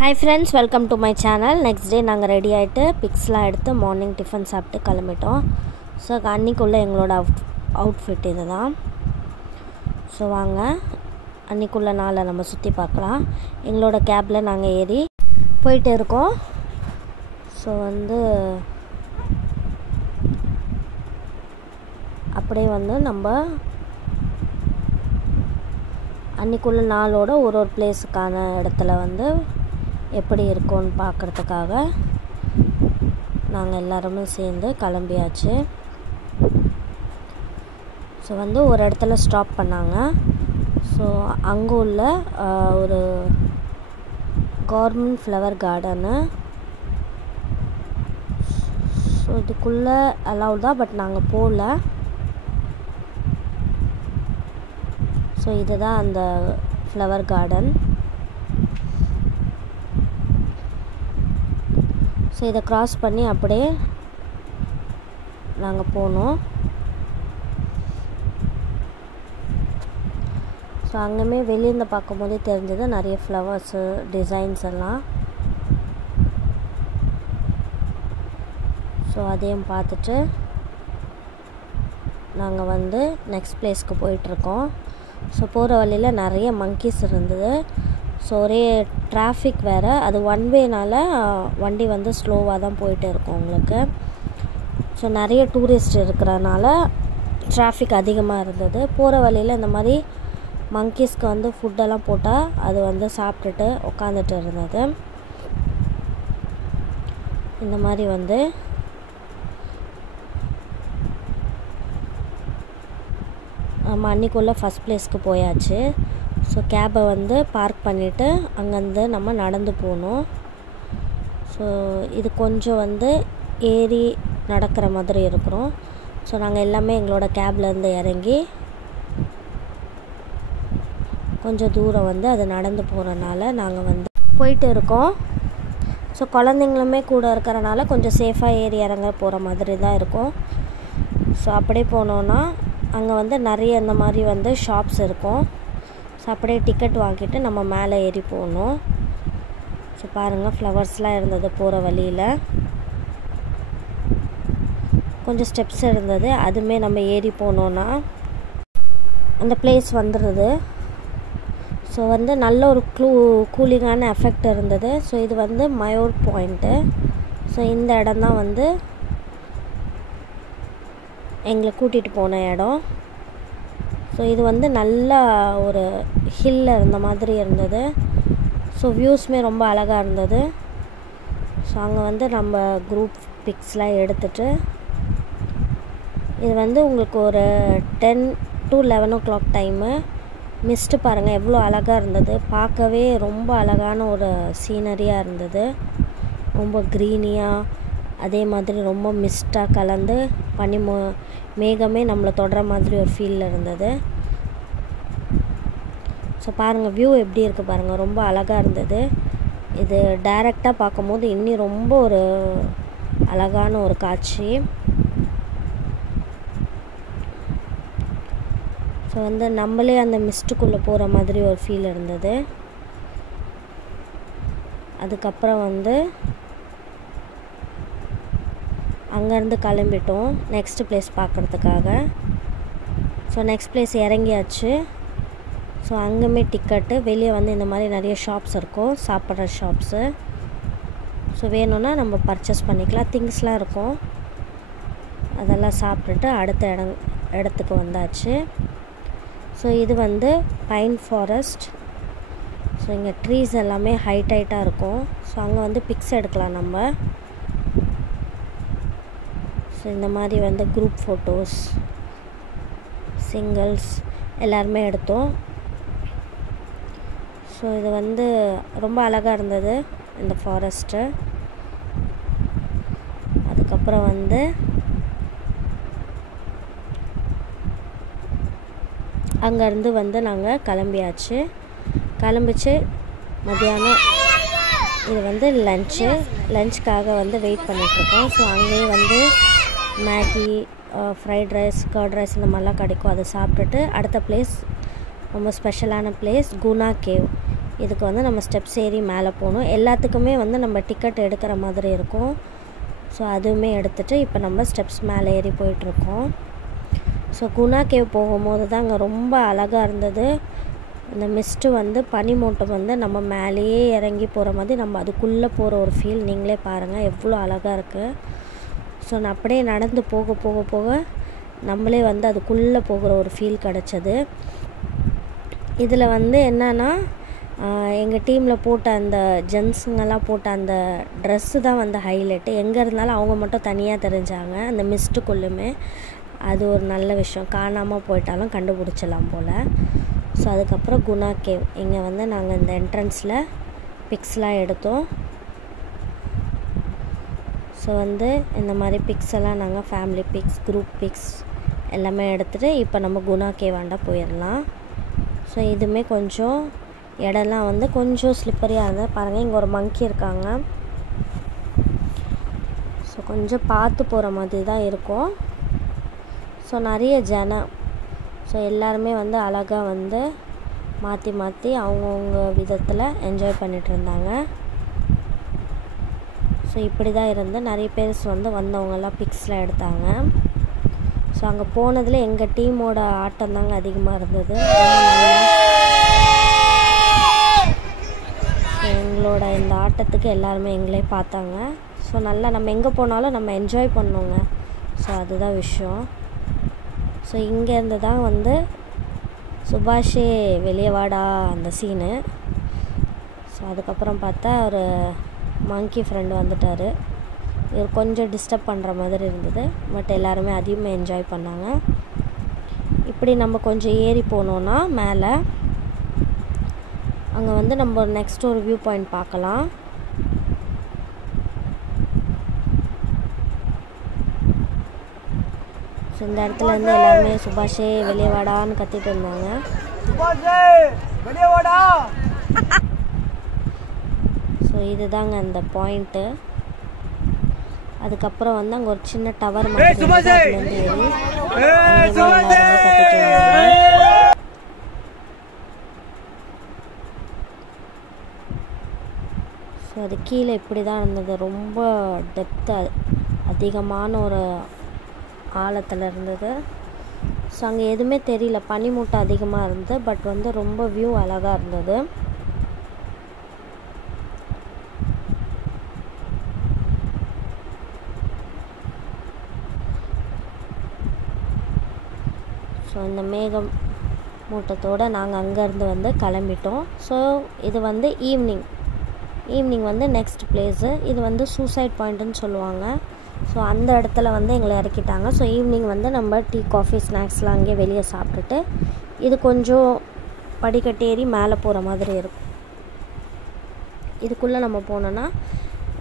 Hi friends, welcome to my channel. Next day நாங்கள் ready ஆகிட்டு பிக்ஸ்லாம் எடுத்து மார்னிங் டிஃபன் சாப்பிட்டு கிளம்பிட்டோம். ஸோ அன்றைக்குள்ளே எங்களோட அவுட்ஃபிட் இது தான். ஸோ வாங்க அன்றைக்குள்ள நாளை நம்ம சுற்றி பார்க்கலாம். எங்களோட கேபில் நாங்கள் ஏறி போயிட்டு இருக்கோம். ஸோ அப்படியே நம்ம அன்றைக்குள்ள நாளோட ஒரு பிளேஸுக்கான இடத்துல எப்படி இருக்கும்னு பார்க்குறதுக்காக நாங்கள் எல்லாருமே சேர்ந்து கிளம்பியாச்சு. ஸோ ஒரு இடத்துல ஸ்டாப் பண்ணாங்க. ஸோ அங்கே உள்ள ஒரு கவர்மெண்ட் ஃப்ளவர் கார்டனு. ஸோ இதுக்குள்ளே அலௌட் தான், பட் நாங்கள் போகல. ஸோ இதுதான் அந்த ஃப்ளவர் கார்டன். ஸோ இதை க்ராஸ் பண்ணி அப்படியே நாங்கள் போனோம். ஸோ அங்கேயுமே வெளியிருந்து பார்க்கும்போதே தெரிஞ்சது நிறைய ஃப்ளவர்ஸு டிசைன்ஸ் எல்லாம். ஸோ அதையும் பார்த்துட்டு நாங்கள் நெக்ஸ்ட் பிளேஸ்க்கு போயிட்டுருக்கோம். ஸோ போகிற வழியில் நிறைய மங்கீஸ் இருந்தது. ஸோ ஒரே டிராஃபிக் வேறு, அது ஒன் வேனால் வண்டி ஸ்லோவாக தான் போயிட்டு இருக்கும் உங்களுக்கு. ஸோ நிறைய டூரிஸ்ட் இருக்கிறனால டிராஃபிக் அதிகமாக இருந்தது. போகிற வழியில் இந்த மாதிரி மங்கீஸ்க்கு ஃபுட்டெல்லாம் போட்டால் அது சாப்பிட்டுட்டு உட்காந்துட்டு இருந்தது. இந்த மாதிரி நம்ம அன்றைக்குள்ளே ஃபஸ்ட் பிளேஸ்க்கு போயாச்சு. ஸோ கேபை பார்க் பண்ணிவிட்டு அங்கேருந்து நம்ம நடந்து போகணும். ஸோ இது கொஞ்சம் ஏறி நடக்கிற மாதிரி இருக்கிறோம். ஸோ நாங்கள் எல்லாமே எங்களோட கேப்லேருந்து இறங்கி கொஞ்சம் தூரம் அது நடந்து போகிறனால நாங்கள் போயிட்டு இருக்கோம். ஸோ குழந்தைங்களுமே கூட இருக்கிறனால கொஞ்சம் சேஃபாக ஏறி இறங்க போகிற மாதிரி தான் இருக்கும். ஸோ அப்படியே போனோன்னா அங்கே நிறைய இந்த மாதிரி ஷாப்ஸ் இருக்கும். ஸோ அப்படியே டிக்கெட் வாங்கிட்டு நம்ம மேலே ஏறி போகணும். ஸோ பாருங்கள் ஃப்ளவர்ஸ்லாம் இருந்தது போகிற வழியில். கொஞ்சம் ஸ்டெப்ஸ் இருந்தது, அதுவுமே நம்ம ஏறி போனோன்னா அந்த பிளேஸ் வந்துடுது. ஸோ நல்ல ஒரு கூலிங்கான எஃபெக்ட் இருந்தது. ஸோ இது மயூர் பாயிண்ட்டு. ஸோ இந்த இடம் தான் எங்களை கூட்டிகிட்டு போன இடம். ஸோ இது நல்ல ஒரு ஹில்ல இருந்த மாதிரி இருந்தது. ஸோ வியூஸ்மே ரொம்ப அழகாக இருந்தது. ஸோ அங்கே நம்ம குரூப் பிக்ஸ்லாம் எடுத்துகிட்டு இது உங்களுக்கு ஒரு 10 to 11 o'clock டைமு. மிஸ்ட்டு பாருங்கள் எவ்வளோ அழகாக இருந்தது. பார்க்கவே ரொம்ப அழகான ஒரு சீனரியாக இருந்தது. ரொம்ப க்ரீனியாக, அதே மாதிரி ரொம்ப மிஸ்ட்டாக கலந்து பனி மேகமே நம்மளை தொடுற மாதிரி ஒரு ஃபீலில் இருந்தது. ஸோ பாருங்கள் வியூ எப்படி இருக்குது பாருங்கள், ரொம்ப அழகாக இருந்தது. இது டைரெக்டாக பார்க்கும்போது இன்னும் ரொம்ப ஒரு அழகான ஒரு காட்சி. ஸோ நம்மளே அந்த மிஸ்ட்டுக்குள்ளே போகிற மாதிரி ஒரு ஃபீல் இருந்தது. அதுக்கப்புறம் அங்கேருந்து கிளம்பிட்டோம் நெக்ஸ்ட் பிளேஸ் பார்க்குறதுக்காக. ஸோ நெக்ஸ்ட் பிளேஸ் இறங்கியாச்சு. ஸோ அங்கேயுமே டிக்கெட்டு வெளியே இந்த மாதிரி நிறைய ஷாப்ஸ் இருக்கும், சாப்பிட்ற ஷாப்ஸு. ஸோ வேணும்னா நம்ம பர்ச்சேஸ் பண்ணிக்கலாம். திங்ஸ்லாம் இருக்கும், அதெல்லாம் சாப்பிட்டுட்டு அடுத்த இடத்துக்கு வந்தாச்சு. ஸோ இது பைன் ஃபாரஸ்ட். ஸோ இங்கே ட்ரீஸ் எல்லாமே ஹைட்டாக இருக்கும். ஸோ அங்கே பிக்ஸ் எடுக்கலாம் நம்ம. ஸோ இந்த மாதிரி குரூப் ஃபோட்டோஸ், சிங்கிள்ஸ் எல்லாருமே எடுத்தோம். ஸோ இது ரொம்ப அழகாக இருந்தது இந்த ஃபாரஸ்ட்டு. அதுக்கப்புறம் அங்கேருந்து நாங்கள் கிளம்பியாச்சு. கிளம்பிச்சு மத்தியானம் இது லஞ்சுக்காக வெயிட் பண்ணிகிட்ருக்கோம். ஸோ அங்கேயே Maggi, fried rice, curd rice இந்த மாதிரிலாம் கிடைக்கும். அதை சாப்பிட்டுட்டு அடுத்த பிளேஸ் ரொம்ப ஸ்பெஷலான பிளேஸ் குணா கேவ். இதுக்கு வந்து நம்ம ஸ்டெப்ஸ் ஏறி மேலே போகணும். எல்லாத்துக்குமே வந்து நம்ம டிக்கெட் எடுக்கிற மாதிரி இருக்கும். ஸோ அதுவுமே எடுத்துகிட்டு இப்போ நம்ம ஸ்டெப்ஸ் மேலே ஏறி போயிட்டுருக்கோம். ஸோ குணா கேவ் போகும்போது தான் அங்கே ரொம்ப அழகாக இருந்தது. அந்த மிஸ்ட்டு வந்து பனிமூட்டம் வந்து நம்ம மேலேயே இறங்கி போகிற மாதிரி நம்ம அதுக்குள்ளே போகிற ஒரு ஃபீல் நீங்களே பாருங்கள் எவ்வளோ அழகாக இருக்குது. ஸோ நான் அப்படியே நடந்து போக போக போக நம்மளே வந்து அதுக்குள்ளே போகிற ஒரு ஃபீல் கிடச்சது. இதில் வந்து என்னென்னா எங்கள் டீமில் போட்ட அந்த ஜென்ஸுங்கெல்லாம் போட்ட அந்த ட்ரெஸ்ஸு தான் வந்து ஹைலைட்டு. எங்கே இருந்தாலும் அவங்க மட்டும் தனியாக தெரிஞ்சாங்க அந்த மிஸ்ட்டுக்குள்ளுமே. அது ஒரு நல்ல விஷயம். காணாமல் போயிட்டாலும் கண்டுபிடிச்சலாம் போல். ஸோ அதுக்கப்புறம் குணா கேவ் இங்கே வந்து நாங்கள் இந்த என்ட்ரன்ஸில் பிக்ஸ்லாம் எடுத்தோம். ஸோ வந்து இந்த மாதிரி பிக்ஸ் எல்லாம் நாங்கள் ஃபேமிலி பிக்ஸ், குரூப் பிக்ஸ் எல்லாமே எடுத்துகிட்டு இப்போ நம்ம குணா கேவாண்டா போயிடலாம். ஸோ இதுவுமே கொஞ்சம் இடம்லாம் வந்து கொஞ்சம் ஸ்லிப்பரியாக இருந்தது. பாருங்கள் இங்கே ஒரு மங்கி இருக்காங்க. ஸோ கொஞ்சம் பார்த்து போகிற மாதிரி தான் இருக்கும். ஸோ நிறைய ஜனம். ஸோ எல்லாருமே வந்து அழகாக வந்து மாற்றி மாற்றி அவங்கவுங்க விதத்தில் என்ஜாய் பண்ணிகிட்டு இருந்தாங்க. ஸோ இப்படி தான் இருந்து நிறைய பேர் வந்து வந்தவங்கெல்லாம் பிக்ஸ்லாம் எடுத்தாங்க. ஸோ அங்கே போனதில் எங்கள் டீமோட ஆட்டம் தாங்க அதிகமாக இருந்தது. எங்களோட இந்த ஆட்டத்துக்கு எல்லாருமே எங்களே பார்த்தாங்க. ஸோ நல்லா நம்ம எங்கே போனாலும் நம்ம என்ஜாய் பண்ணோங்க. ஸோ அதுதான் விஷயம். ஸோ இங்கேருந்து தான் வந்து சுபாஷே வெளியே வாடா அந்த சீனு. ஸோ அதுக்கப்புறம் பார்த்தா ஒரு மங்கி ஃப்ரெண்டு வந்துட்டார். இவர் கொஞ்சம் டிஸ்டர்ப் பண்ணுற மாதிரி இருந்தது. பட் எல்லாருமே அதிகமாக என்ஜாய் பண்ணாங்க. இப்படி நம்ம கொஞ்சம் ஏறி போனோன்னா மேலே அங்கே வந்து நம்ம நெக்ஸ்ட் ஒரு வியூ பாயிண்ட் பார்க்கலாம். ஸோ இந்த இடத்துல இருந்து எல்லாருமே சுபாஷே வெளியே வாடான்னு கத்திட்டு இருந்தாங்க. ஸோ இதுதாங்க அந்த பாயிண்ட்டு. அதுக்கப்புறம் வந்து அங்கே ஒரு சின்ன டவர் மாதிரி அதுலேருந்து ஏறி கத்திட்டு இருந்தாங்க. ஸோ அது கீழே இப்படி தான் இருந்தது. ரொம்ப டெப்த்து அதிகமான ஒரு ஆழத்தில் இருந்தது. ஸோ அங்கே எதுவுமே தெரியல, பனிமூட்டை அதிகமாக இருந்தது. பட் வந்து ரொம்ப வியூ அழகாக இருந்தது. ஸோ இந்த மேகம் மூட்டத்தோடு நாங்கள் அங்கேருந்து வந்து கிளம்பிட்டோம். ஸோ இது வந்து ஈவினிங் வந்து நெக்ஸ்ட் பிளேஸு. இது வந்து சூசைட் பாயிண்ட்டுன்னு சொல்லுவாங்க. ஸோ அந்த இடத்துல வந்து எங்களை இறக்கிட்டாங்க. ஸோ ஈவினிங் வந்து நம்ம டீ, காஃபி, ஸ்நாக்ஸ்லாம் அங்கேயே வெளியே சாப்பிட்டுட்டு இது கொஞ்சம் படிக்கட்டேறி மேலே போகிற மாதிரி இருக்கும். இதுக்குள்ளே நம்ம போனோன்னா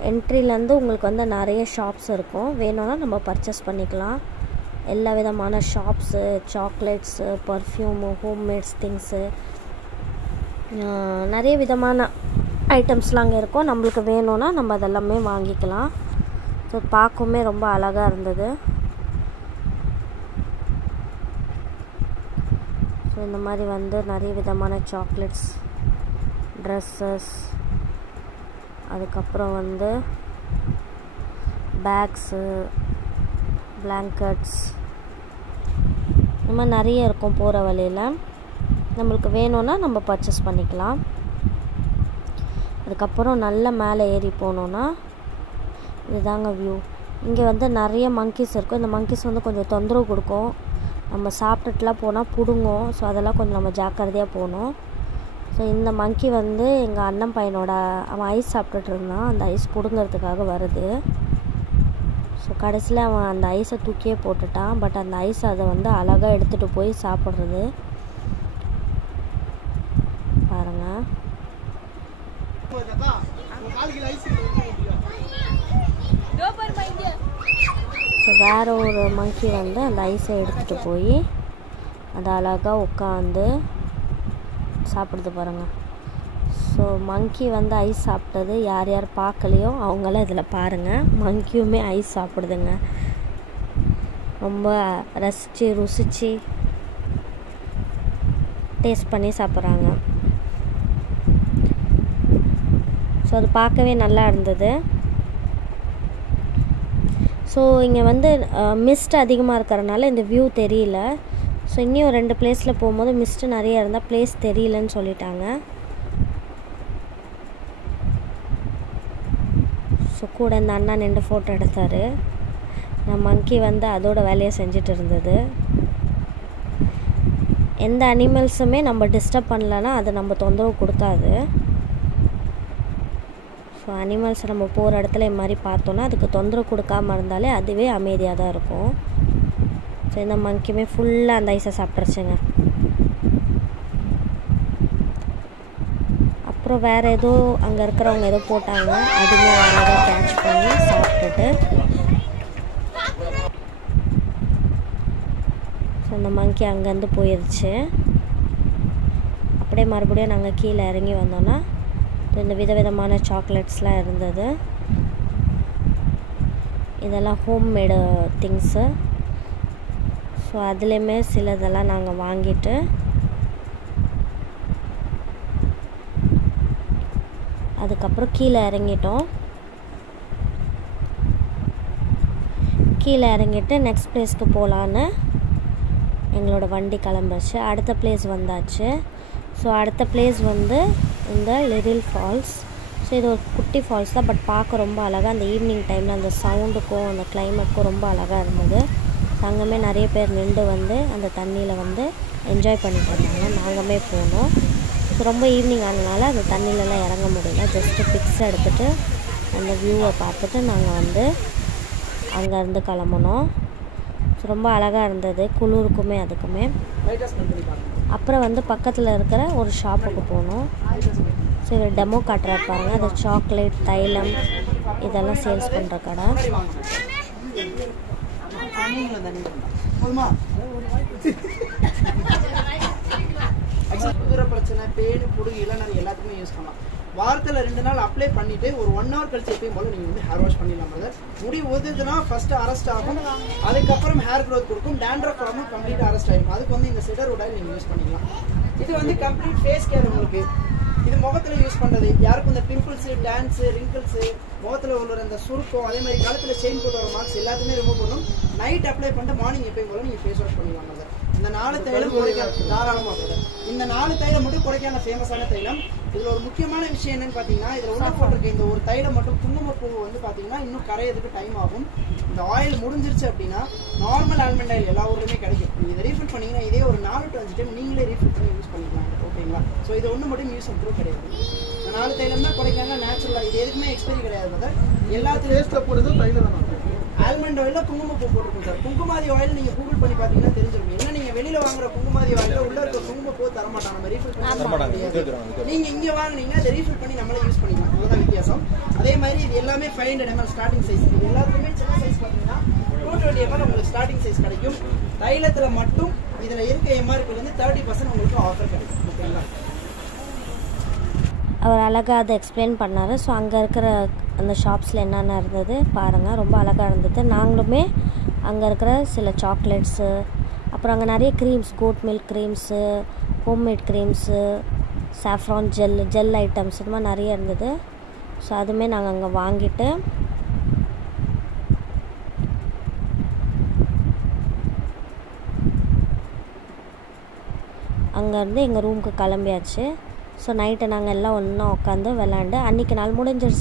என்ட்ரிலேருந்து உங்களுக்கு வந்து நிறைய ஷாப்ஸ் இருக்கும். வேணும்னா நம்ம பர்ச்சேஸ் பண்ணிக்கலாம். எல்லா விதமான ஷாப்ஸு, சாக்லேட்ஸு, பர்ஃப்யூமு, ஹோம்மேட்ஸ் திங்ஸு, நிறைய விதமான ஐட்டம்ஸ்லாம் அங்கே இருக்கும். நம்மளுக்கு வேணும்னா நம்ம அதெல்லாமே வாங்கிக்கலாம். ஸோ பார்க்கவுமே ரொம்ப அழகாக இருந்தது. ஸோ இந்த மாதிரி வந்து நிறைய விதமான சாக்லேட்ஸ், ட்ரெஸ்ஸஸ், அதுக்கப்புறம் வந்து பேக்ஸு, பிளாங்கெட்ஸ், இந்த மாதிரி நிறைய இருக்கும் போகிற வழியில். நம்மளுக்கு வேணும்னா நம்ம பர்ச்சேஸ் பண்ணிக்கலாம். அதுக்கப்புறம் நல்ல மேலே ஏறி போனோன்னா இதுதாங்க வியூ. இங்கே வந்து நிறைய மங்கீஸ் இருக்கும். இந்த மங்கீஸ் வந்து கொஞ்சம் தொந்தரவு கொடுக்கும். நம்ம சாப்பிட்டுட்டுலாம் போனால் பிடுங்கும். ஸோ அதெல்லாம் கொஞ்சம் நம்ம ஜாக்கிரதையாக போகணும். ஸோ இந்த மங்கி வந்து எங்கள் அண்ணன் பையனோட அவன் ஐஸ் சாப்பிட்டுட்டு இருந்தான். அந்த ஐஸ் பிடுங்கிறதுக்காக வருது. ஸோ கடைசியில் அவன் அந்த ஐஸை தூக்கியே போட்டுட்டான். பட் அந்த ஐஸ் அதை வந்து அழகாக எடுத்துகிட்டு போய் சாப்பிட்றது பாருங்கள். ஸோ வேறு ஒரு மங்கி வந்து அந்த ஐஸை எடுத்துகிட்டு போய் அது அழகாக உட்காந்து சாப்பிடுது பாருங்கள். ஸோ மங்கி வந்து ஐஸ் சாப்பிட்டது யார் யார் பார்க்கலையோ அவங்களாம் இதில் பாருங்கள். மங்கியுமே ஐஸ் சாப்பிடுதுங்க. ரொம்ப ரசித்து ருசித்து டேஸ்ட் பண்ணி சாப்பிட்றாங்க. ஸோ அது பார்க்கவே நல்லா இருந்தது. ஸோ இங்கே வந்து மிஸ்ட் அதிகமாக இருக்கிறனால இந்த வியூ தெரியல. ஸோ இன்னும் 2 பிளேஸில் போகும்போது மிஸ்ட்டு நிறைய இருந்தால் பிளேஸ் தெரியலன்னு சொல்லிட்டாங்க. ஸோ கூட இந்த அண்ணா நின்று ஃபோட்டோ எடுத்தார். நான் மங்கி வந்து அதோட வேலையை செஞ்சுட்டு இருந்தது. எந்த அனிமல்ஸுமே நம்ம டிஸ்டர்ப் பண்ணலன்னா அது நம்ம தொந்தரவு கொடுக்காது. ஸோ அனிமல்ஸ் நம்ம போகிற இடத்துல இது மாதிரி பார்த்தோன்னா அதுக்கு தொந்தரவு கொடுக்காமல் இருந்தாலே அதுவே அமைதியாக தான் இருக்கும். ஸோ இந்த மங்கியுமே ஃபுல்லாக அந்த ஐஸை சாப்பிட்ருச்சுங்க. அப்புறம் வேறு ஏதோ அங்கே இருக்கிறவங்க ஏதோ போட்டாங்க, அதுவுமே அழகாக கேட்ச் பண்ணி சாப்பிட்டுட்டு ஸோ அந்த மங்கி அங்கேருந்து போயிடுச்சு. அப்படியே மறுபடியும் நாங்கள் கீழே இறங்கி வந்தோன்னா இந்த விதவிதமான சாக்லேட்ஸ்லாம் இருந்தது. இதெல்லாம் ஹோம்மேடு திங்ஸு. ஸோ அதுலேயுமே சிலதெல்லாம் நாங்கள் வாங்கிட்டு அதுக்கப்புறம் கீழே இறங்கிட்டோம். கீழே இறங்கிட்டு நெக்ஸ்ட் பிளேஸ்க்கு போகலான்னு எங்களோட வண்டி கிளம்பிச்சு. அடுத்த பிளேஸ் வந்தாச்சு. ஸோ அடுத்த பிளேஸ் வந்து இந்த லிட்டில் ஃபால்ஸ். ஸோ இது ஒரு குட்டி ஃபால்ஸ் தான், பட் பார்க்க ரொம்ப அழகாக அந்த ஈவினிங் டைமில் அந்த சவுண்டுக்கும் அந்த கிளைமேட்டுக்கும் ரொம்ப அழகாக இருந்தது. அங்கேயுமே நிறைய பேர் நின்று வந்து அந்த தண்ணியில் வந்து என்ஜாய் பண்ணிட்டு இருந்தாங்க. நாங்களுமே போனோம். ஸோ ரொம்ப ஈவினிங் ஆனதுனால அந்த தண்ணியிலலாம் இறங்க முடியல. ஜஸ்ட்டு பிக்ஸ் எடுத்துகிட்டு அந்த வியூவை பார்த்துட்டு நாங்கள் வந்து அங்கேருந்து கிளம்புனோம். ஸோ ரொம்ப அழகாக இருந்தது குளிருக்குமே அதுக்குமே. அப்புறம் வந்து பக்கத்தில் இருக்கிற ஒரு ஷாப்புக்கு போனோம். ஸோ இவர் டெமோ காட்டுறாரு பாருங்க, அது சாக்லேட், தைலம் இதெல்லாம் சேல்ஸ் பண்ணுற கடை. பிரச்சனை, பேடு, புடுகு, இளநரை எல்லாத்துக்குமே யூஸ் பண்ணலாம். வாரத்தில் 2 நாள் அப்ளை பண்ணிட்டு ஒரு 1 hour கழிச்சு எப்பயும் போல நீங்கள் வந்து ஹேர் வாஷ் பண்ணிடலாம். பிரதர் முடி உதுதுன்னா ஃபர்ஸ்ட் அரெஸ்ட் ஆகும், அதுக்கப்புறம் ஹேர் க்ரோத் கொடுக்கும். டேண்ட்ரஃப் ப்ராப்ளம் கம்ப்ளீட்டாக அரெஸ்ட் ஆகிடும். அதுக்கு வந்து இந்த சிடர்வுட் ஆயில் நீங்கள் யூஸ் பண்ணிக்கலாம். இது வந்து கம்ப்ளீட் ஃபேஸ் கேர் உங்களுக்கு. இது முகத்தில் யூஸ் பண்ணுறது. யாருக்கும் இந்த பிம்பிள்ஸு, டேன்ஸு, ரிங்கிள்ஸு, முகத்தில் உள்ள அந்த சுருக்கம், அதே மாதிரி காலத்தில் செயின் போட்டு வர மார்க்ஸ் எல்லாத்தையுமே ரிமூவ் பண்ணும். நைட் அப்ளை பண்ணிட்டு மார்னிங் எப்பயும் போல நீங்கள் ஃபேஸ் வாஷ் பண்ணிக்கலாம். பிரதர் இந்த 4 தைலம் தாராளமாக பிரதர். இந்த 4 தைலம் மட்டும் கொடைக்கான ஃபேமஸான தைலம். இதில் ஒரு முக்கியமான விஷயம் என்னன்னு பார்த்தீங்கன்னா, இதில் உள்ள போட்டிருக்க இந்த ஒரு தைலம் மட்டும் குங்குமப்பூ வந்து பார்த்தீங்கன்னா இன்னும் கரையிறதுக்கு டைம் ஆகும். இந்த ஆயில் முடிஞ்சிருச்சு அப்படின்னா நார்மல் ஆல்மண்ட் ஆயில் எல்லா ஊர்லையுமே கிடைக்கும். நீங்கள் இதை ரீஃபில் பண்ணிங்கன்னா இதே ஒரு 4 to 5 டைம் நீங்களே ரீஃபில் பண்ணி யூஸ் பண்ணிக்கலாம். ஓகேங்களா? ஸோ இது ஒன்று மட்டும் யூஸ் அண்ட் த்ரூ கிடையாது. இந்த 4 தைலம் தான் கொடைக்கானல் நேச்சுரலாக. இது எதுக்குமே எக்ஸ்பைரி கிடையாது பிரதர். எல்லாத்துலேயும் போடுறது தைலம் தான். ஆல்மண்ட் ஆயில குங்குமப்பூ போட்டிருக்கும் சார். குங்குமாதி ஆயில் நீங்க கூகுள் பண்ணி பாத்தீங்கன்னா தெரிஞ்சிருக்கும். என்ன நீங்க வெளியில வாங்குற குங்குமாதி ஆயில உள்ள இருக்க குங்குமப்பூ தர மாட்டாங்க, நம்ம ரீஃபில் பண்ணி. நீங்க இங்க வாங்குனீங்கன்னா அதை ரீஃபில் பண்ணி நம்மளே யூஸ் பண்ணிக்கலாம். அதுதான் வித்தியாசம். அதே மாதிரி இது எல்லாமே 500 ml ஸ்டார்டிங் சைஸ். இது எல்லாத்துக்குமே சின்ன சைஸ் பாத்தீங்கன்னா 220 ml உங்களுக்கு ஸ்டார்டிங் சைஸ் கிடைக்கும். தைலத்துல மட்டும் இதுல இருக்க எம்ஆர்பில இருந்து 30% உங்களுக்கு ஆஃபர் கிடைக்கும். ஓகேங்களா? அவர் அழகாக அதை எக்ஸ்பிளைன் பண்ணார். ஸோ அங்கே இருக்கிற அந்த ஷாப்ஸில் என்னென்ன இருந்தது பாருங்கள், ரொம்ப அழகாக இருந்தது. நாங்களுமே அங்கே இருக்கிற சில சாக்லேட்ஸு, அப்புறம் அங்கே நிறைய creams, goat milk creams, homemade creams, saffron gel items இது மாதிரி நிறைய இருந்தது. ஸோ அதுவுமே நாங்கள் அங்கே வாங்கிட்டு அங்கேருந்து எங்கள் ரூமுக்கு கிளம்பியாச்சு. ஸோ நைட்டு நாங்கள் எல்லாம் ஒன்றா உட்காந்து விளாண்டு அன்றைக்கி நாள் முடிஞ்சிருச்சு.